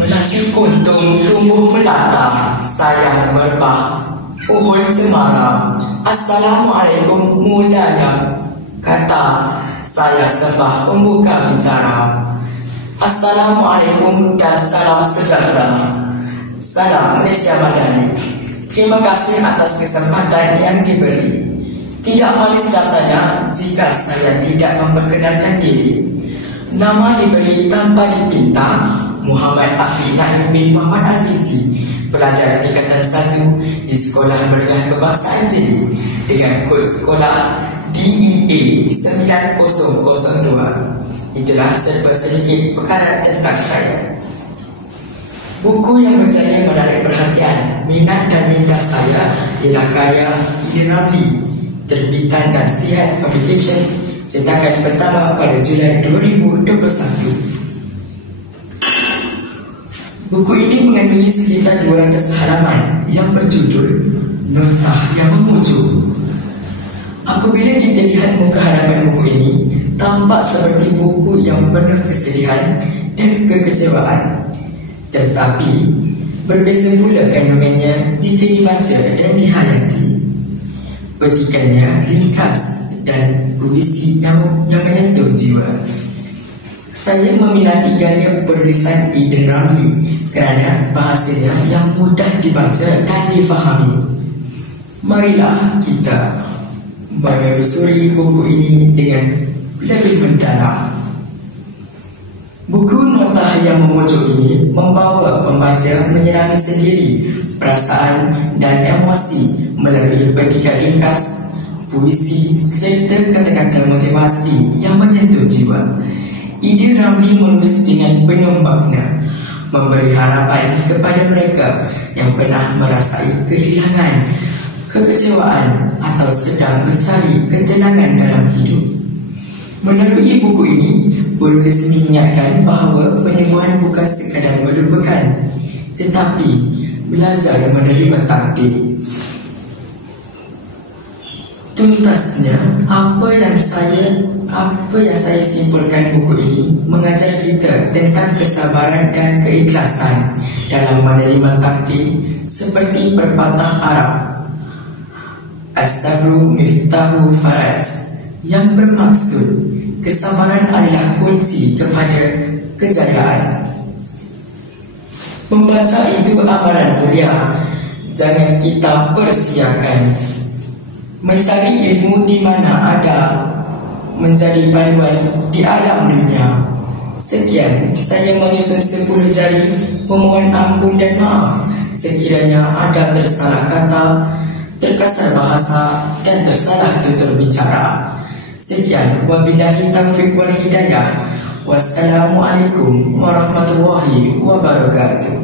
Melati kuntum tumbuh melata, sayang merbah, pohon semaram. Assalamualaikum mulanya, kata saya sembah pembuka bicara. Assalamualaikum dan salam sejahtera. Salam Malaysia Madani. Terima kasih atas kesempatan yang diberi. Tidak manis rasanya jika saya tidak memperkenalkan diri. Nama diberi tanpa dipinta. Muhammad Afiq Naim bin Muhammad Azizi, pelajar tingkatan 1 di Sekolah Menengah Kebangsaan Jeli dengan kod sekolah DEA 9002. Itulah serba sedikit perkara tentang saya. Buku yang berjaya menarik perhatian, minat dan minda saya ialah karya Ida Ramli, terbitan Nasihat Publication, cetakan pertama pada Julai 2021. Buku ini mengandungi sekitar 200 halaman yang berjudul Nota yang Memujuk. Apabila kita lihat muka halaman buku ini, tampak seperti buku yang penuh kesedihan dan kekecewaan. Tetapi, berbeza pula kandungannya jika dibaca dan dihayati. Petikannya ringkas dan puisi yang menyentuh jiwa. Saya meminati gaya penulisan Ida Ramli kerana bahasanya yang mudah dibaca dan difahami. Marilah kita menelusuri buku ini dengan lebih mendalam. Buku Nota yang Memujuk ini membawa pembaca menyelami sendiri perasaan dan emosi melalui petikan ringkas, puisi serta kata-kata motivasi yang menyentuh jiwa. Ida Ramli menulis dengan penuh makna, memberi harapan kepada mereka yang pernah merasai kehilangan, kekecewaan atau sedang mencari ketenangan dalam hidup. Melalui buku ini, penulis mengingatkan bahawa penyembuhan bukan sekadar melupakan, tetapi belajar menerima takdir. Tuntasnya, apa yang saya simpulkan buku ini mengajar kita tentang kesabaran dan keikhlasan dalam menerima takdir seperti pepatah Arab As-sabru miftahu faraj, yang bermaksud kesabaran adalah kunci kepada kejayaan. Membaca itu amalan mulia, jangan kita persiakan. Mencari ilmu di mana ada, menjadi panduan di alam dunia. Sekian, saya menyusun 10 jari, memohon ampun dan maaf sekiranya ada tersalah kata, terkasar bahasa dan tersalah tutur bicara. Sekian, wabillahi taufiq wal hidayah. Wassalamualaikum warahmatullahi wabarakatuh.